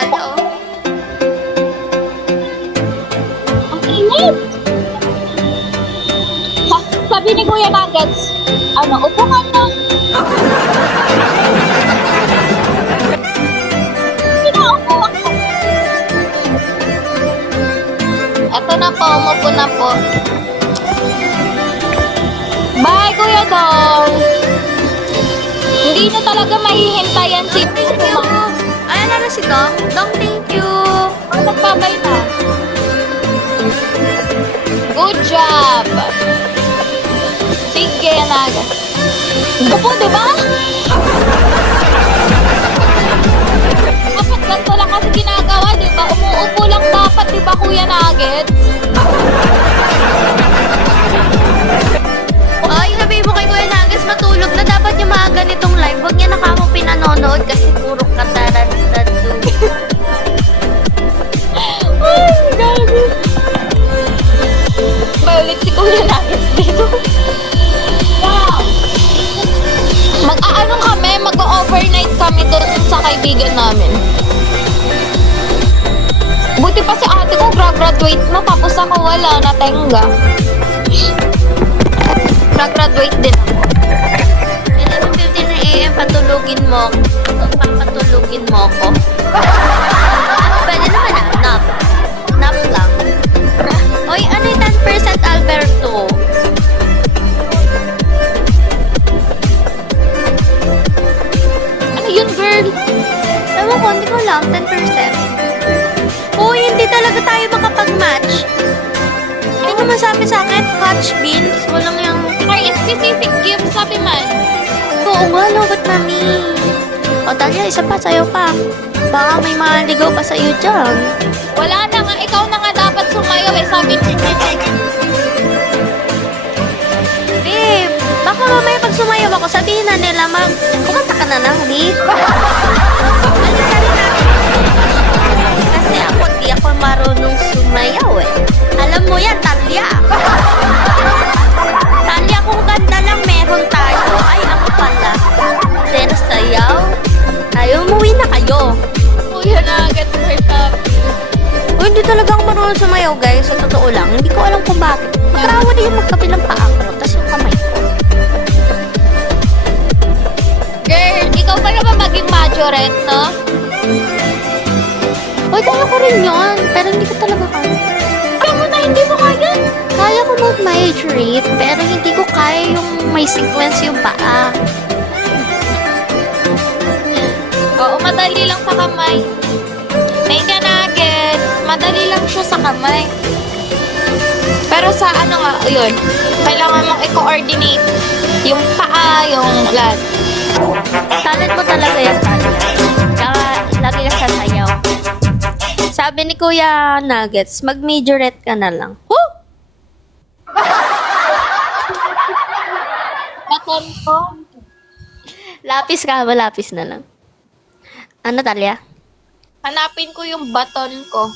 Talia, oh. Ang init! Sabi ni Kuya Nuggets, upo ka na. Pinaupo ako. Eto na po, umupo na po. Bye, Kuya Dong! Hindi na talaga mahihintayan si Thank you. Ayan na si Dong. Dong, thank you. Nagbabay na. Good job! Sige, Naga. Upo, di ba? Dapat ganito lang kasi ginagawa, di ba? Umuupo lang dapat, di ba, Kuya Nuggets? Ay, sabi mo kay Kuya Nuggets, matulog na. Dapat yung mga ganitong live. Huwag niya na kamo pinanonood kasi puro katarantado. Ay, gabi. Baulit si Kuya Nuggets dito. Wow! Mag-aanong kami, mag-overnight kami doon sa kaibigan namin. Buti pa si ate ko graduate na, tapos ako wala, natenga. Graduate din ako. 11:15 AM, patulugin mo. Papatulugin mo ko. Pwede naman na, nap. Nap lang. Oy, ano yung 10% Alberto? Ano yun, girl? Ewan ko, hindi ko alam, 10%. Uy, hindi talaga tayo makapag-match. Ano naman sabi sa akin? Catch beans? Walang yung... May specific gift, sabi man. Oo nga, lobat mami. O, Talia, isa pa, sayo pa. Baka may maligaw pa sa'yo dyan. Wala na nga, ikaw na nga dapat sumayaw eh, sabi ni Babe, baka mamaya pag sumayaw ako, sabihin na nila, kumanta ka na lang, babe. Balikan natin. Kasi ako, di ako marunong sumayaw eh. Alam mo yan, Talia. Talia, kung ganda lang meron tayo. Ay, ako pala. Pero sayaw, tayo umuwi na kayo. Kuya Nuggets for shopping. Uy, hindi talaga ako marunong sumayaw, guys. Sa totoo lang, hindi ko alam kung bakit. Matrawa din yung magkabilang paa ko, tas yung kamay ko. Girl, ikaw pa naman maging majorette, no? Uy, kaya ko rin yun. Pero hindi ko talaga kaya. Alam mo na, hindi mo kaya. Kaya ko mag-migrate, pero hindi ko kaya yung may sequence yung paa. Oo, madali lang sa kamay. Kuya Nuggets, madali lang siya sa kamay. Pero sa yun, kailangan mong i-coordinate yung paa, yung lat. Talent mo talaga yan, Talia. Kaya lagi ka sasayaw. Sabi ni Kuya Nuggets, mag-majorette ka na lang. Woo! Baton ko. Lapis ka, malapis na lang. Ano, Talia? Hanapin ko yung baton ko.